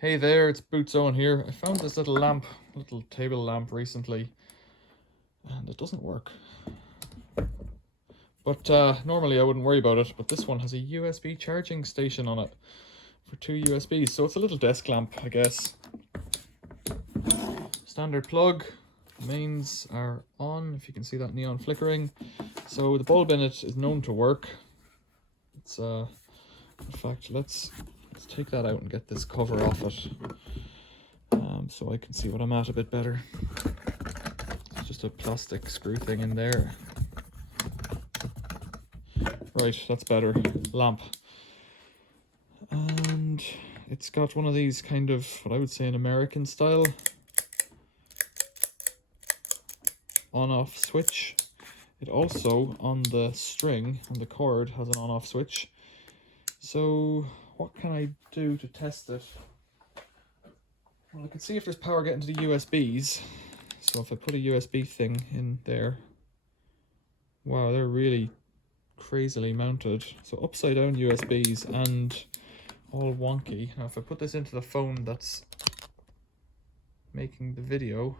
Hey there, it's Boots Owen here. I found this little table lamp recently, and it doesn't work. But normally I wouldn't worry about it, but this one has a USB charging station on it for two USBs, so it's a little desk lamp, I guess. Standard plug, mains are on, if you can see that neon flickering. So the bulb in it is known to work. It's in fact, let's take that out and get this cover off it. So I can see what I'm at a bit better. It's just a plastic screw thing in there. Right, that's better. Lamp. And it's got one of these kind of, what I would say, an American style on-off switch. It also, on the string, on the cord, has an on-off switch. So what can I do to test it? Well, I can see if there's power getting to the USBs. So if I put a USB thing in there, wow, they're really crazily mounted. So upside down USBs and all wonky. Now if I put this into the phone that's making the video,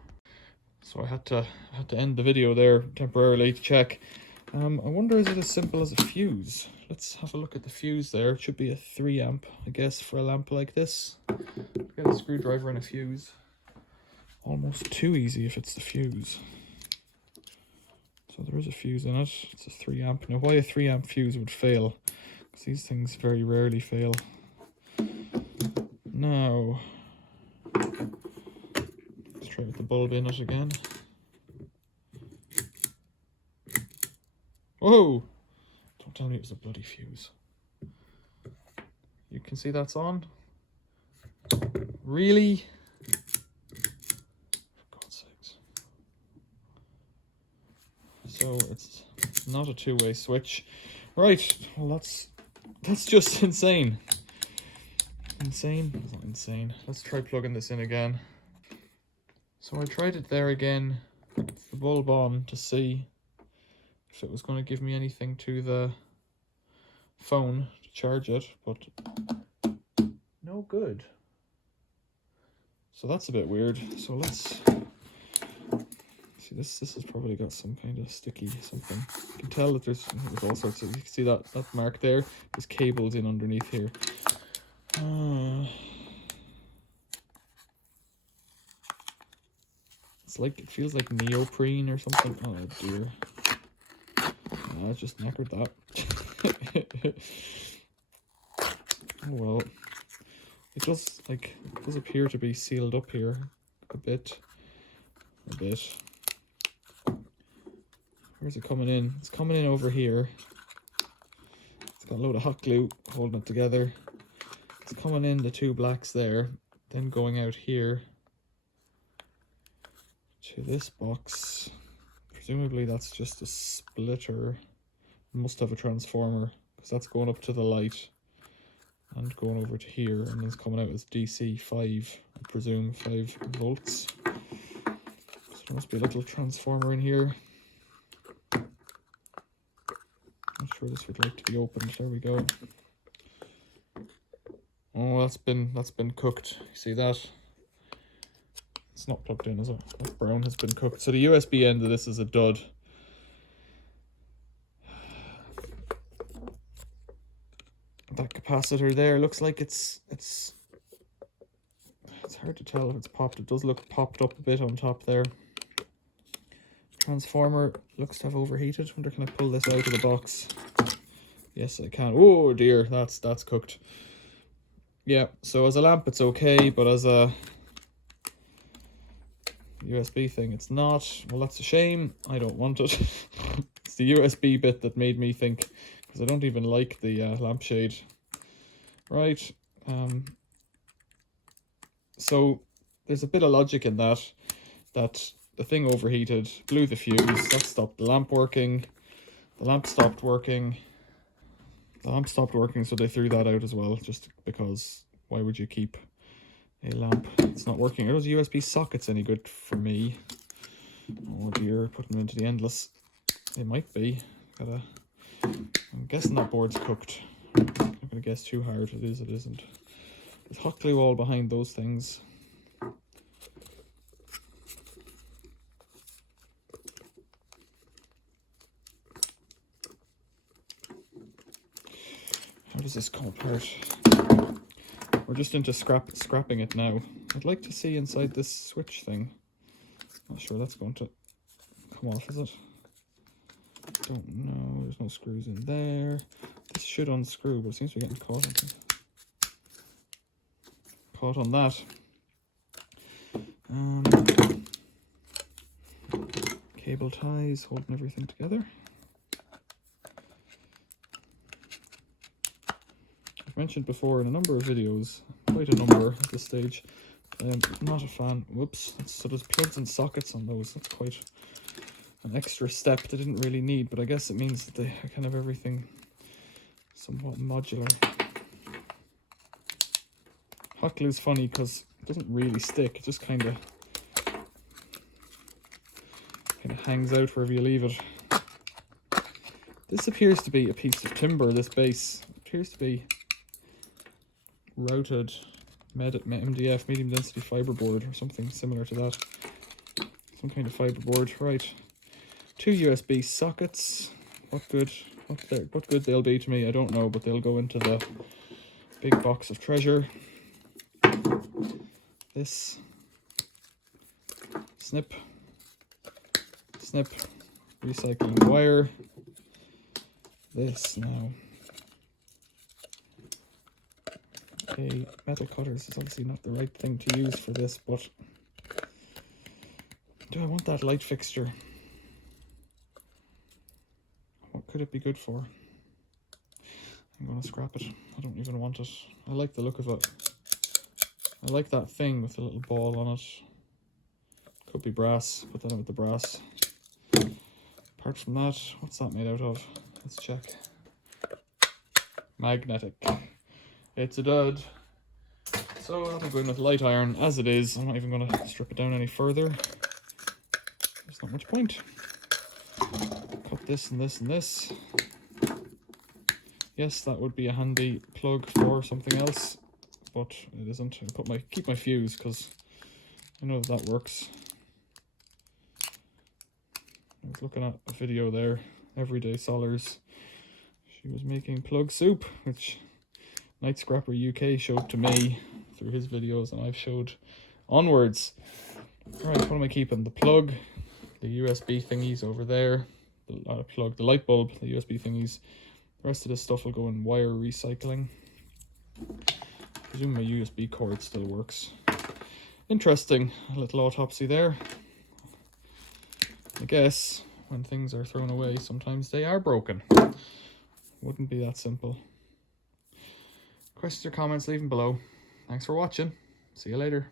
so I had to end the video there temporarily to check. I wonder, is it as simple as a fuse? Let's have a look at the fuse there. It should be a 3 amp, I guess, for a lamp like this. Get a screwdriver and a fuse. Almost too easy if it's the fuse. So there is a fuse in it. It's a 3 amp. Now why a 3 amp fuse would fail? Because these things very rarely fail. Now, let's try with the bulb in it again. Whoa! Don't tell me it was a bloody fuse. You can see that's on? Really? For God's sakes. So it's not a two-way switch. Right, well that's just insane. Insane? It's not insane. Let's try plugging this in again. So I tried it there again, with the bulb on, to see if it was going to give me anything to the phone to charge it, but no good. So that's a bit weird. So let's see, this has probably got some kind of sticky something. You can tell that there's all sorts of, you can see that mark there, there's cables in underneath here. It's like, it feels like neoprene or something. Oh dear. I just knackered that. Oh well. It does appear to be sealed up here a bit. Where's it coming in? It's coming in over here. It's got a load of hot glue holding it together. It's coming in the two blacks there, then going out here to this box. Presumably that's just a splitter. It must have a transformer, because that's going up to the light and going over to here, and it's coming out as DC 5, I presume 5 volts. So there must be a little transformer in here. Not sure this would like to be opened. There we go. Oh, that's been cooked. You see that? It's not plugged in, is it? That brown has been cooked. So the USB end of this is a dud. That capacitor there looks like it's hard to tell if it's popped. It does look popped up a bit on top there. Transformer looks to have overheated. Wonder, can I pull this out of the box? Yes, I can. Oh dear, that's cooked. Yeah, so as a lamp it's okay, but as a USB thing it's not. Well, that's a shame. I don't want it. It's the USB bit that made me think, because I don't even like the lampshade. Right, so there's a bit of logic in that the thing overheated, blew the fuse, that stopped the lamp working, the lamp stopped working, so they threw that out as well, just because why would you keep a lamp it's not working? Are those USB sockets any good for me? Oh dear, putting them into the endless. It might be. I'm guessing that board's cooked. I'm not gonna guess too hard. It is, it isn't. There's hot glue all behind those things. How does this come apart? We're just into scrapping it now. I'd like to see inside this switch thing. Not sure that's going to come off, is it? Don't know. There's no screws in there. This should unscrew, but it seems to be getting caught on that. Cable ties holding everything together. I've mentioned before in a number of videos, quite a number at this stage, I'm not a fan. Whoops. So there's plugs and sockets on those. That's quite an extra step they didn't really need, but I guess it means that they are kind of everything somewhat modular. Hot glue is funny because it doesn't really stick. It just kind of hangs out wherever you leave it. This appears to be a piece of timber, this base. It appears to be routed MDF, medium density fiberboard, or something similar to that. Some kind of fiberboard, right. 2 USB sockets. What good they'll be to me, I don't know, but they'll go into the big box of treasure. This. Snip. Recycling wire. This now. Okay, metal cutters is obviously not the right thing to use for this, but do I want that light fixture? What could it be good for? I'm going to scrap it. I don't even want it. I like the look of it. I like that thing with the little ball on it. Could be brass. Put that in with the brass. Apart from that, what's that made out of? Let's check. Magnetic. It's a dud. So I'll be going with light iron as it is. I'm not even going to strip it down any further. There's not much point. Cut this and this and this. Yes, that would be a handy plug for something else, but it isn't. I keep my fuse because I know that works. I was looking at a video there, Everyday Solars. She was making plug soup, which Night Scrapper UK showed to me through his videos, and I've showed onwards. Right, what am I keeping? The plug, the USB thingies over there, the light bulb, the USB thingies. The rest of this stuff will go in wire recycling. I presume my USB cord still works. Interesting, a little autopsy there. I guess when things are thrown away, sometimes they are broken. Wouldn't be that simple. Questions or comments, leave them below. Thanks for watching. See you later.